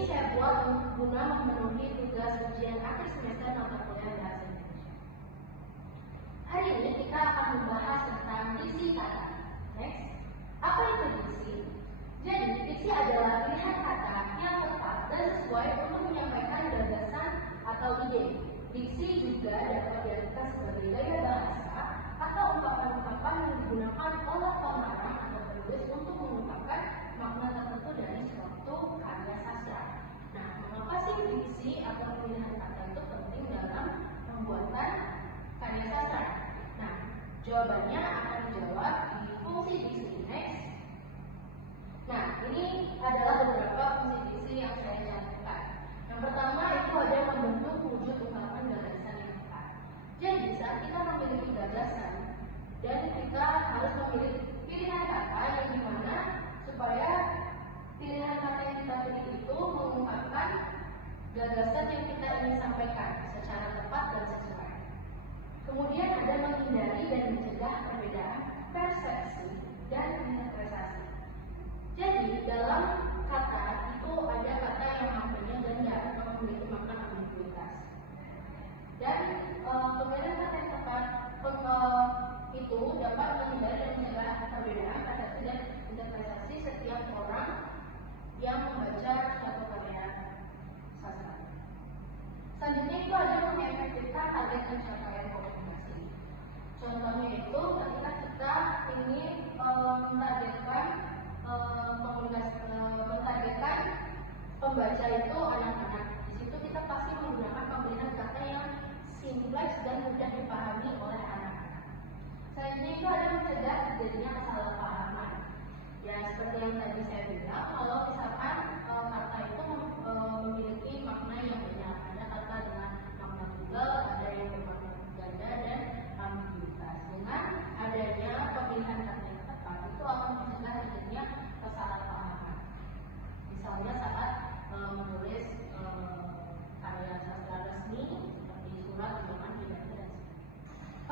ini saya buat guna memenuhi tugas ujian akhir semester mata kuliah bahasa Indonesia. Hari ini kita akan membahas tentang diksi kata. Next, apa itu diksi? Jadi, diksi adalah pilihan kata yang tepat dan sesuai untuk menyampaikan gagasan atau ide. Diksi juga dapat diartikan sebagai gaya bahasa atau ungkapan-ungkapan yang digunakan oleh pengarang atau penulis untuk mengungkapkan makna tertentu dari suatu karya sastra. Nah, mengapa sih diksi atau pemilihan kata itu penting dalam pembuatan karya sastra? Nah, jawabannya akan dijawab di fungsi diksi. Next. Nah, ini adalah beberapa fungsi diksi yang saya cantumkan. Yang pertama itu ada membentuk wujud ungkapan gagasan yang tepat. Jadi, saat kita memiliki gagasan dan kita harus memilih pilihan kata yang dimana supaya pilihan kata yang kita pilih itu mengungkapkan gagasan yang kita ingin sampaikan secara tepat dan sesuai. Kemudian ada menghindari dan mencegah perbedaan persepsi dan interpretasi. Jadi dalam kata itu ada kata yang maknanya ganda atau memiliki makna ambiguitas. Dan pemilihan kata yang tepat itu dapat menghindari dan mencegah perbedaan persepsi dan interpretasi setiap orang yang membaca suatu karya sastra. Selanjutnya itu ada mengefektifkan target pencapaian komunikasi. Contohnya itu ketika kita ingin mentargetkan pembaca itu anak-anak. Di situ kita pasti menggunakan pemilihan kata yang simpleks dan mudah dipahami oleh anak-anak. Selanjutnya itu ada mencegah terjadinya kesalahpahaman. Ya seperti yang tadi saya bilang, kalau misalkan kata itu memiliki makna yang banyak, ada kata dengan makna tunggal, ada yang bermakna ganda dan ambiguitas. Dengan adanya pemilihan kata yang tepat itu akan mencegah terjadinya kesalahpahaman. Misalnya saat menulis karya sastra resmi seperti surat, undangan, pidato dan sebagainya.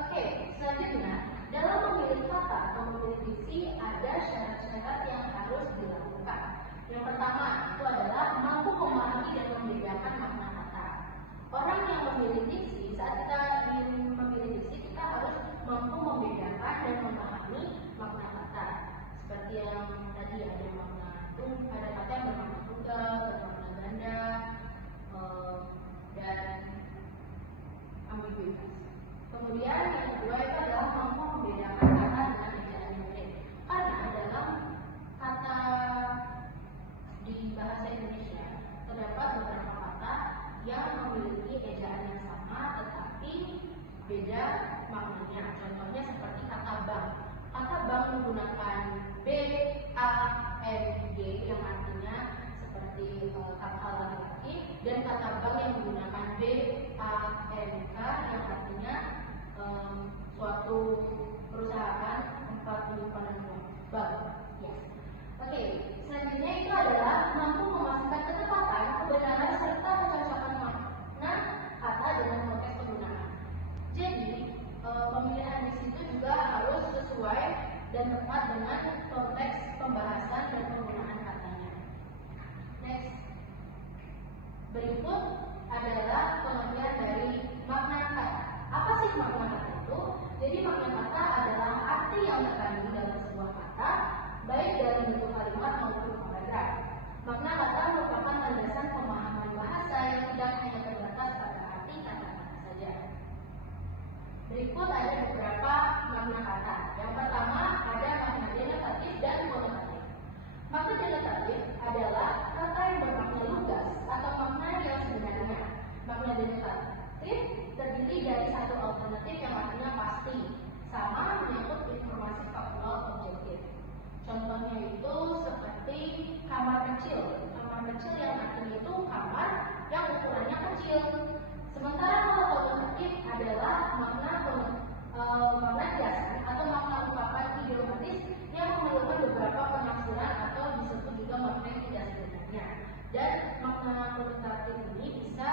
Oke, selanjutnya dalam memilih kata atau memilih diksi ada syarat-syarat yang harus dilakukan. Yang pertama itu adalah mampu memahami dan membedakan makna kata. Orang yang memilih diksi, saat kita ingin memilih diksi, kita harus mampu membedakan dan memahami makna kata. Seperti yang tadi ada makna ada kata yang bermakna tunggal, bermakna ganda, dan ambiguitas. Kemudian yang kedua itu adalah mampu membedakan kata dengan ejaan yang lain. Karena dalam kata di bahasa Indonesia terdapat beberapa kata yang memiliki ejaan yang sama tetapi beda maknanya. Contohnya seperti kata bank. Kata bank menggunakan B, A, N, G yang artinya seperti kata laki-laki, dan kata bank yang menggunakan B, A, N, K yang artinya suatu perusahaan tempat penyimpanan uang, bank. Ya. Oke, selanjutnya itu adalah mampu memastikan ketepatan, kebenaran serta kecocokan makna kata dengan konteks penggunaan. Jadi pemilihan di situ juga harus sesuai dan tepat dengan konteks pembahasan dan penggunaan katanya. Next, berikut adalah pengertian dari makna kata. Apa sih makna kata itu? Jadi makna kata adalah arti yang terkandung dalam sebuah kata, baik dalam bentuk kalimat maupun paragraf. Makna kata merupakan landasan pemahaman bahasa yang tidak hanya terbatas pada arti kata-kata saja. Berikut ada beberapa makna kata. Yang pertama ada makna denotatif dan konotatif. Makna denotatif adalah kata yang bermakna lugas atau makna yang sebenarnya. Makna denotatif terdiri dari satu alternatif yang artinya pasti, sama menyangkut informasi faktual objektif. Contohnya itu seperti kamar kecil. Kamar kecil yang artinya itu kamar yang ukurannya kecil. Sementara kalau konotatif adalah makna kiasan atau makna ungkapan idiomatis yang memerlukan beberapa penafsiran atau disebut juga makna yang tidak sebenarnya. Dan makna konotatif ini bisa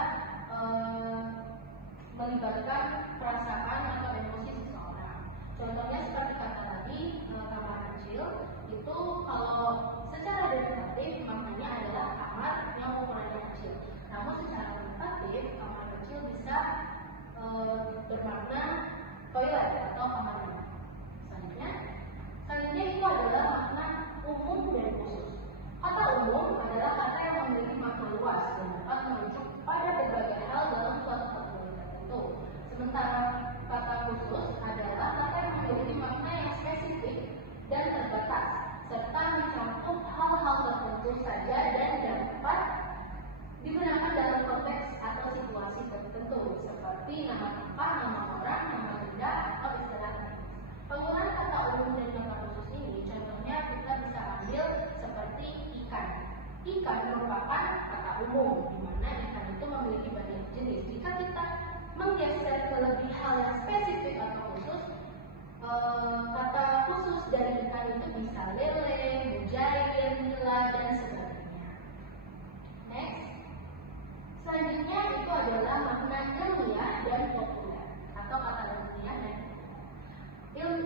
melibatkan perasaan atau emosi seseorang. Contohnya seperti kata tadi, kamar kecil itu kalau secara denotatif maknanya adalah kamar yang ukurannya Namun secara kualitatif, kamar kecil bisa bermakna toilet atau kamar mandi. Selanjutnya itu adalah makna umum dan khusus. Kata umum adalah kata yang memiliki makna luas dan dapat merujuk pada berbagai hal dalam suatu perbuatan tertentu. Sementara kata khusus adalah kata yang memiliki makna yang spesifik dan terbatas, serta mencakup hal-hal tertentu saja dan dapat digunakan dalam konteks atau situasi tertentu, seperti nama tempat, nama orang, nama benda, atau istilah. Penggunaan kata umum dan kata khusus ini, contohnya kita bisa ambil seperti ikan. Ikan merupakan kata umum, di mana ikan itu memiliki banyak jenis. Jika kita menggeser ke lebih hal yang spesifik atau khusus, kata khusus dari ikan itu bisa lele, mujair, nila, dan sebagainya. Next. Selanjutnya itu adalah makna ilmiah dan populer atau kata ilmiah dan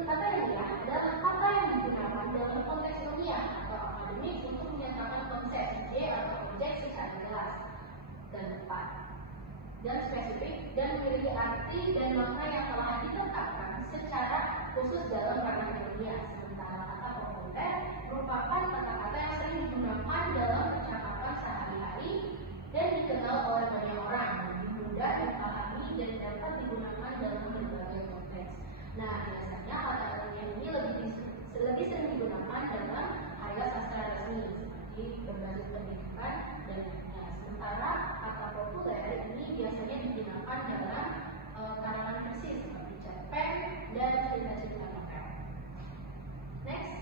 kata ilmiah adalah kata yang digunakan dalam konteks ilmiah atau akademik untuk menyatakan konsep ide atau objek secara jelas dan tepat dan spesifik dan memiliki arti dan makna yang telah ditetapkan secara khusus dalam ranah ilmiah. Sementara kata populer merupakan kata-kata yang sering digunakan dalam percakapan sehari-hari dan dikenal oleh banyak orang, lebih mudah dipahami dan dapat digunakan dalam berbagai konteks. Nah, biasanya kata ilmiah ini lebih sering digunakan dalam karya sastra resmi seperti berbasis pendidikan dan lainnya. Sementara kata populer ini biasanya digunakan dalam karangan fiksi seperti cerpen dan cerita-cerita novel. Next,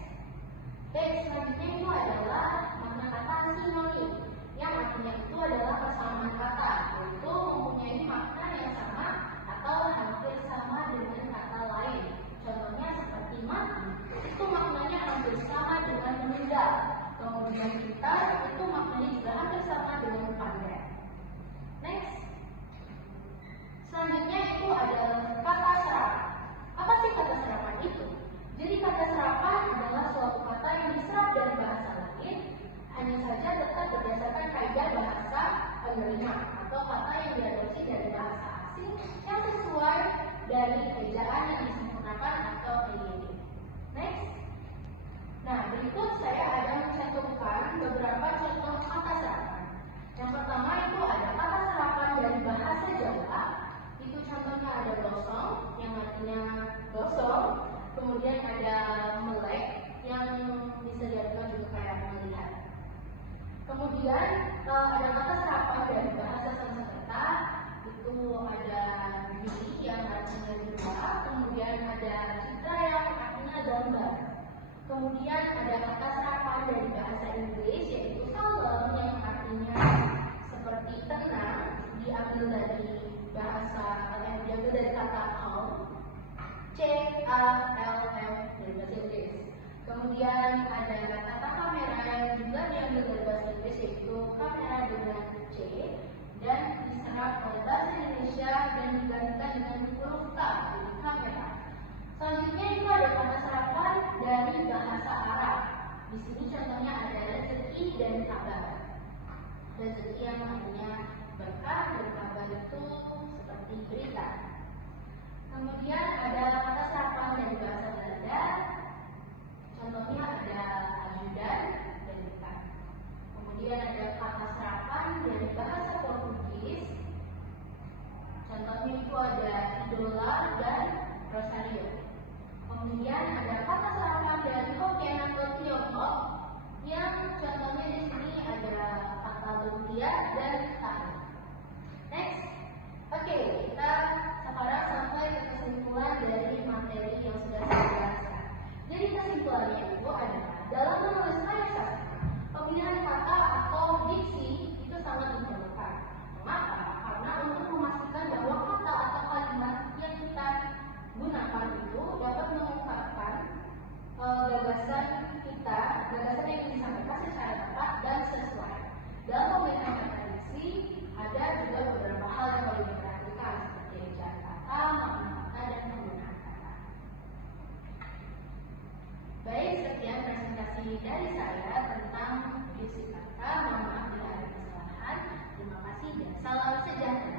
selanjutnya itu adalah makna kata sinonim, yang artinya itu adalah persamaan kata, yaitu mempunyai makna yang sama atau hampir sama dengan kata lain. Contohnya seperti mati, itu maknanya hampir sama dengan meninggal. Kemudian kita, itu maknanya juga hampir sama dengan pandai. Next, selanjutnya itu adalah kata serapan. Apa sih kata serapan itu? Jadi kata serapan adalah suatu kata yang diserap dari bahasa lain, hanya saja tetap berdasarkan kaidah bahasa penerima atau kata yang diadopsi dari bahasa asing yang sesuai dari ejaan yang disempurnakan atau EYD. Next. Nah, berikut saya ada mencantumkan beberapa contoh kata serapan. Yang pertama itu ada kata serapan dari bahasa Jawa. Itu contohnya ada gosong, yang artinya gosong. Kemudian ada melek, yang bisa diartikan juga kayak melihat. Kemudian ada kata serapan dari bahasa Sanskerta, itu ada giri yang artinya dua, kemudian ada citra yang artinya gambar. Kemudian ada kata serapan dari bahasa Inggris yaitu solemn yang artinya seperti tenang, diambil dari kata calm, C-A-L-M dari bahasa Inggris. Kemudian ada kata kamera yang juga diambil dari bahasa Inggris yaitu kamera dengan C dan diserap oleh bahasa Indonesia dan digantikan dengan huruf K jadi kamera. Selanjutnya itu ada kata serapan dari bahasa Arab. Di sini contohnya ada rezeki dan kabar. Rezeki yang artinya berkah dan kabar itu seperti berita. Kemudian ada kata serapan dari bahasa Belanda. Contohnya ada ajudan dan ikan. Kemudian ada kata serapan dari bahasa Portugis. Contohnya itu ada idola dan rosario. Kemudian ada kata serapan dari Hokkien atau Tiongkok yang contohnya di sini ada kata lumpia dan tahu. Next, oke, kita sekarang sampai ke kesimpulan dari materi yang sudah saya jelaskan. Jadi kesimpulannya itu adalah dalam menulis karya sastra, pemilihan kata atau diksi itu sangat diperlukan. Mengapa? Karena untuk memastikan bahwa kata atau kalimat yang kita gunakan itu dapat mengungkapkan gagasan kita, gagasan yang disampaikan secara tepat dan sesuai. Dalam pemilihan kata diksi ada juga beberapa hal yang perlu diperhatikan seperti ejaan kata, makna kata, dan penggunaan kata. Baik, sekian presentasi dari saya tentang diksi kata. Mohon maaf bila ada kesalahan. Terima kasih dan salam sejahtera.